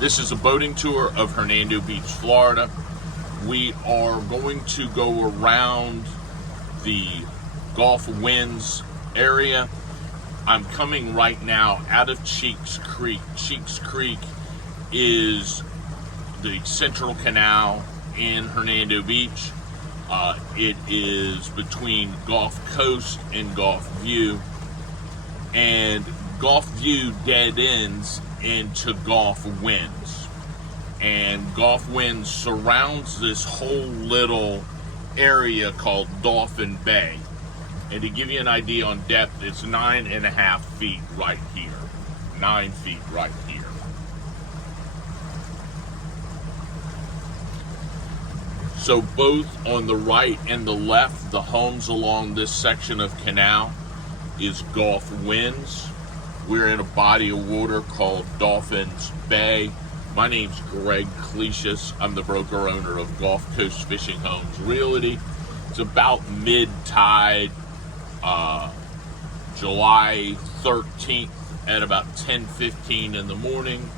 This is a boating tour of Hernando Beach, Florida. We are going to go around the Gulfwinds area. I'm coming right now out of Cheeks Creek. Cheeks Creek is the central canal in Hernando Beach. It is between Gulf Coast and Gulf View, and Gulf View dead ends into Gulfwinds, and Gulfwinds surrounds this whole little area called Dolphin Bay. And to give you an idea on depth, it's 9.5 feet right here. 9 feet right here. So both on the right and the left, the homes along this section of canal is Gulfwinds. We're in a body of water called Dolphins Bay. My name's Greg Clesius. I'm the broker owner of Gulf Coast Fishing Homes Realty. It's about mid-tide, July 13th at about 10:15 in the morning.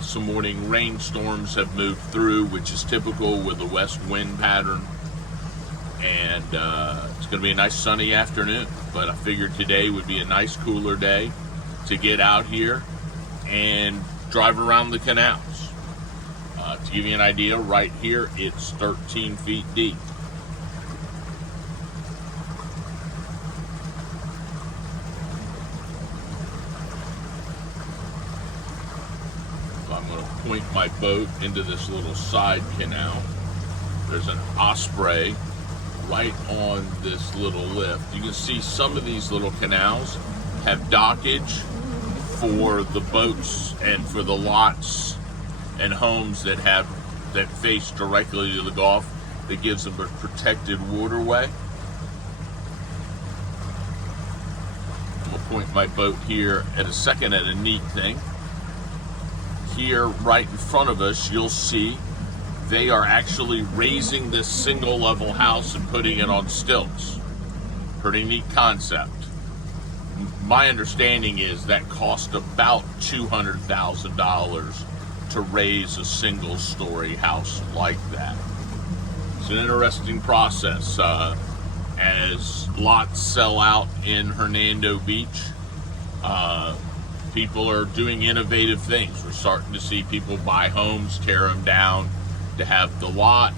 Some morning rainstorms have moved through, which is typical with the west wind pattern. And it's going to be a nice sunny afternoon, but I figured today would be a nice cooler day to get out here and drive around the canals. To give you an idea, right here it's 13 feet deep. So I'm going to point my boat into this little side canal. There's an osprey right on this little lift. You can see some of these little canals have dockage for the boats and for the lots and homes that face directly to the Gulf. That gives them a protected waterway. I'm gonna point my boat here at a neat thing. Here, right in front of us, you'll see they are actually raising this single level house and putting it on stilts. Pretty neat concept. My understanding is that cost about $200,000 to raise a single story house like that. It's an interesting process. As lots sell out in Hernando Beach, people are doing innovative things. We're starting to see people buy homes, tear them down to have the lot.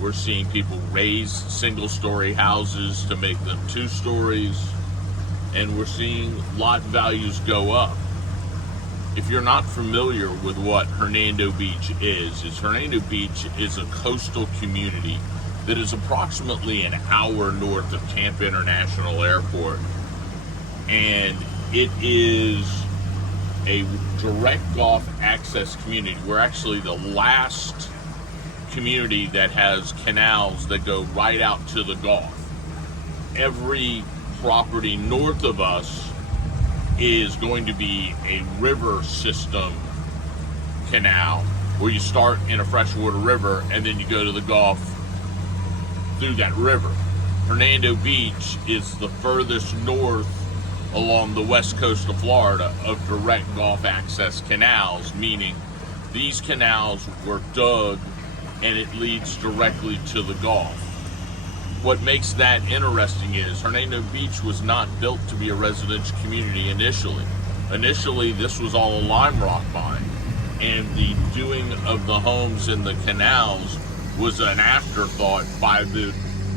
We're seeing people raise single story houses to make them 2 stories. And we're seeing lot values go up. If you're not familiar with what Hernando Beach is Hernando Beach is a coastal community that is approximately an hour north of Tampa International Airport. And it is a direct Gulf access community. We're actually the last community that has canals that go right out to the Gulf. Every property north of us is going to be a river system canal where you start in a freshwater river and then you go to the Gulf through that river. Hernando Beach is the furthest north along the west coast of Florida of direct Gulf access canals, meaning these canals were dug and it leads directly to the Gulf. What makes that interesting is Hernando Beach was not built to be a residential community initially. Initially, this was all a lime rock mine, and the doing of the homes in the canals was an afterthought by the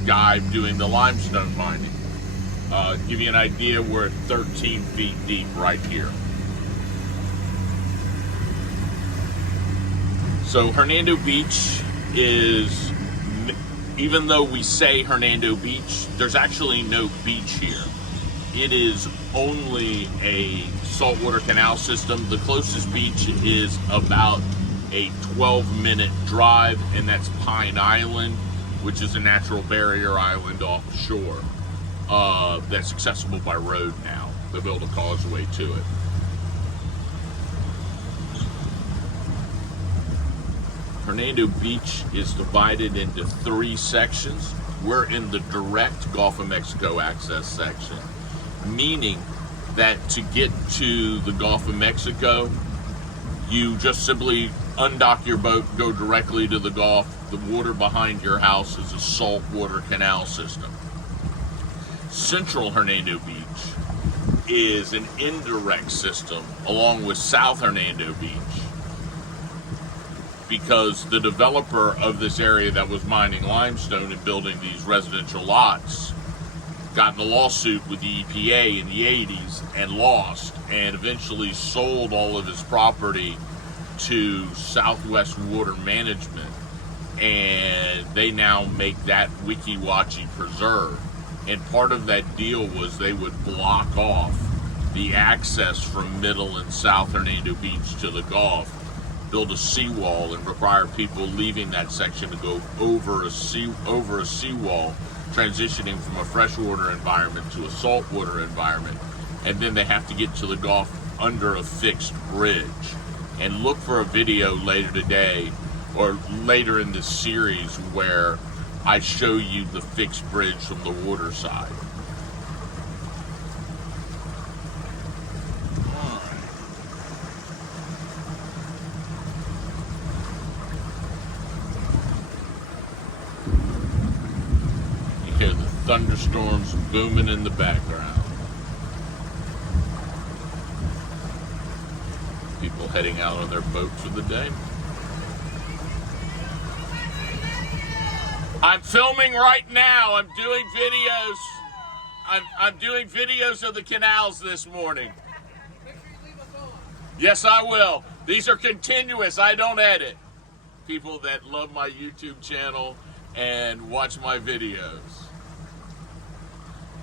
guy doing the limestone mining. Give you an idea, we're at 13 feet deep right here. So Hernando Beach is, even though we say Hernando Beach, there's actually no beach here. It is only a saltwater canal system. The closest beach is about a 12-minute drive, and that's Pine Island, which is a natural barrier island offshore that's accessible by road now. They built a causeway to it. Hernando Beach is divided into 3 sections. We're in the direct Gulf of Mexico access section, meaning that to get to the Gulf of Mexico, You just simply undock your boat, go directly to the Gulf. The water behind your house is a saltwater canal system. Central Hernando Beach is an indirect system along with South Hernando Beach, because the developer of this area that was mining limestone and building these residential lots got in a lawsuit with the EPA in the 80s and lost, and eventually sold all of his property to Southwest Water Management, and they now make that Weeki Wachee Preserve. And part of that deal was they would block off the access from Middle and South Hernando Beach to the Gulf, build a seawall, and require people leaving that section to go over a seawall, transitioning from a freshwater environment to a saltwater environment, and then they have to get to the Gulf under a fixed bridge. And look for a video later today or later in this series where I show you the fixed bridge from the water side. You hear the thunderstorms booming in the background. People heading out on their boat for the day. I'm filming right now. I'm doing videos. I'm doing videos of the canals this morning. Make sure you leave us on. Yes, I will. These are continuous. I don't edit. People that love my YouTube channel and watch my videos.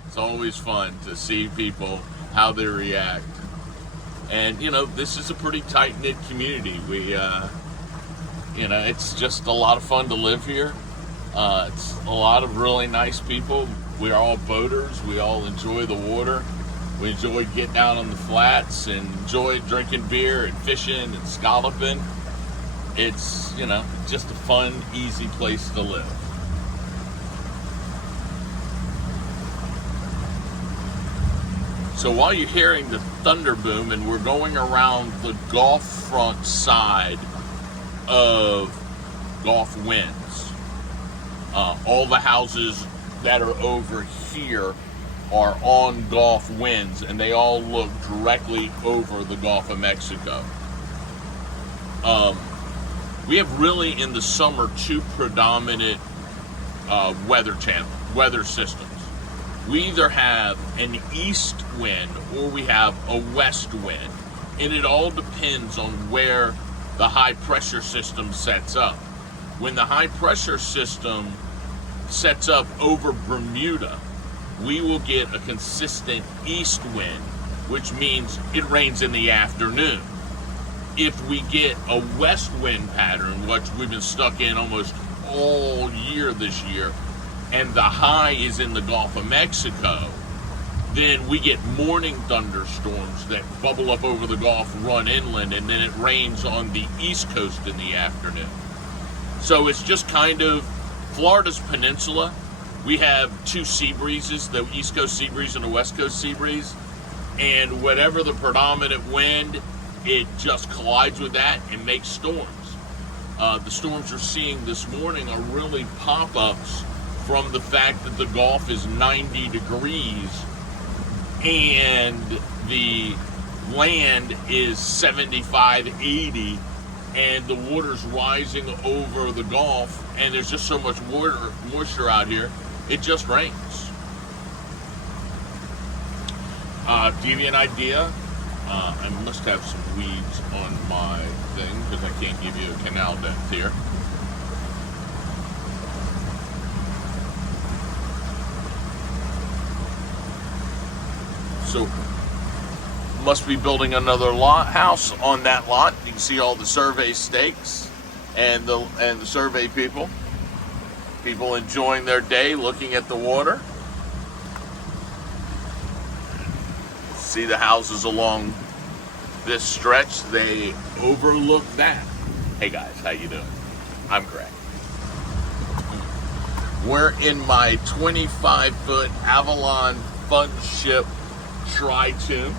It's always fun to see people, how they react. And, you know, this is a pretty tight-knit community. It's just a lot of fun to live here. It's a lot of really nice people. We're all boaters. We all enjoy the water. We enjoy getting out on the flats and enjoy drinking beer and fishing and scalloping. It's, just a fun, easy place to live. So while you're hearing the thunder boom, and we're going around the Gulf front side of Gulfwinds, all the houses that are over here are on Gulfwinds, and they all look directly over the Gulf of Mexico. We have really in the summer two predominant weather systems. We either have an east wind or we have a west wind, and it all depends on where the high pressure system sets up. When the high pressure system sets up over Bermuda, we will get a consistent east wind, which means it rains in the afternoon. If we get a west wind pattern, which we've been stuck in almost all year this year, and the high is in the Gulf of Mexico, then we get morning thunderstorms that bubble up over the Gulf, run inland, and then it rains on the East Coast in the afternoon. So it's just kind of Florida's peninsula. We have two sea breezes, the East Coast sea breeze and the West Coast sea breeze, and whatever the predominant wind, it just collides with that and makes storms. The storms we're seeing this morning are really pop-ups from the fact that the Gulf is 90 degrees and the land is 75, 80, and the water's rising over the Gulf, and there's just so much moisture out here, it just rains. To give you an idea, I must have some weeds on my thing because I can't give you a canal depth here. So, must be building another house on that lot. You can see all the survey stakes and the survey people. People enjoying their day, looking at the water. See the houses along this stretch. They overlook that. Hey guys, how you doing? I'm Greg. We're in my 25-foot Avalon Fun Ship Tri-Tune.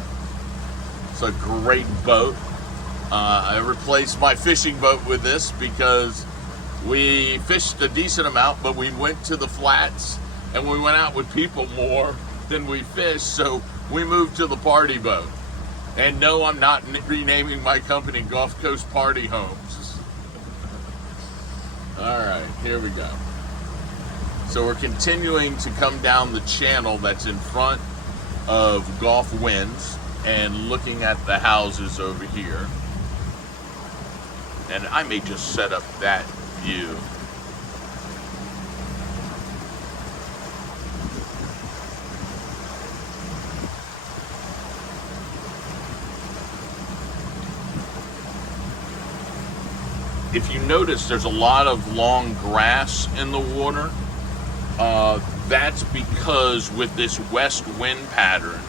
It's a great boat. I replaced my fishing boat with this because we fished a decent amount, but we went to the flats and we went out with people more than we fished, so we moved to the party boat. And no, I'm not renaming my company Gulf Coast Party Homes. All right, here we go. So we're continuing to come down the channel that's in front of Gulfwinds and looking at the houses over here. And I may just set up that view. If you notice, there's a lot of long grass in the water. That's because with this west wind pattern,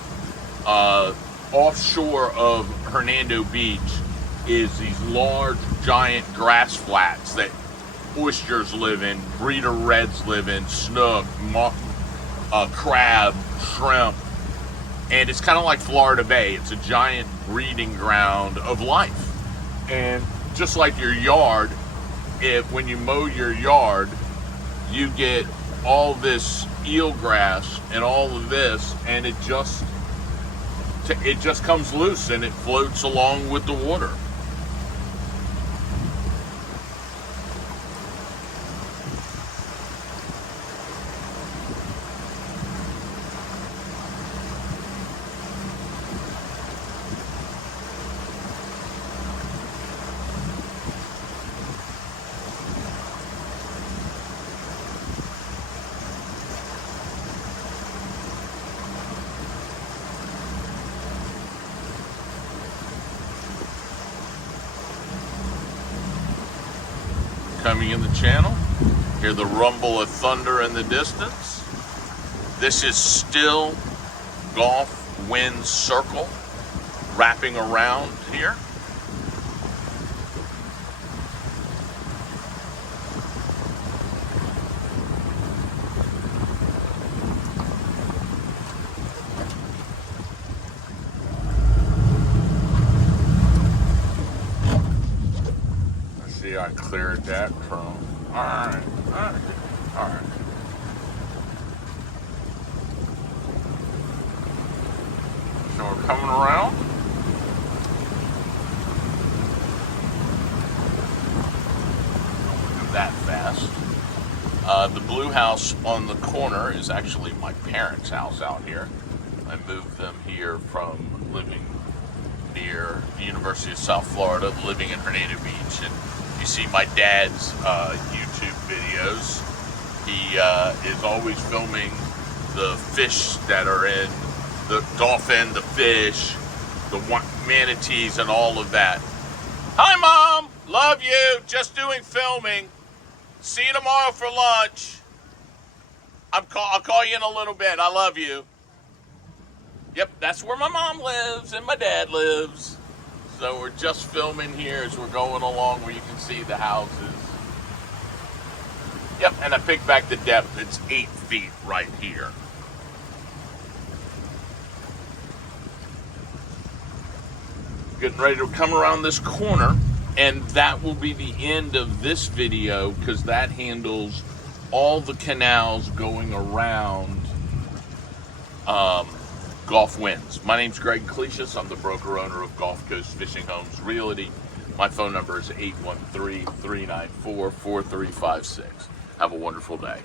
offshore of Hernando Beach is these large, giant grass flats that oysters live in, breeder reds live in, snook, crab, shrimp, and it's kind of like Florida Bay. It's a giant breeding ground of life. And just like your yard, when you mow your yard, you get all this eelgrass and all of this, and it just comes loose and it floats along with the water. Coming in the channel, hear the rumble of thunder in the distance. This is still Gulfwinds Circle wrapping around here. I cleared that from. Alright. So we're coming around. Don't do that fast. The blue house on the corner is actually my parents' house out here. I moved them here from living near the University of South Florida, living in Hernando Beach, and you see my dad's YouTube videos. He is always filming the fish that are in the dolphin, the fish, the manatees, and all of that. Hi, Mom. Love you. Just doing filming. See you tomorrow for lunch. I'll call you in a little bit. I love you. Yep, that's where my mom lives and my dad lives. So we're just filming here as we're going along where you can see the houses. Yep, and I picked back the depth. It's 8 feet right here. Getting ready to come around this corner, and that will be the end of this video because that handles all the canals going around Gulfwinds. My name's Greg Clesius. I'm the broker owner of Gulf Coast Fishing Homes Realty. My phone number is 813-394-4356. Have a wonderful day.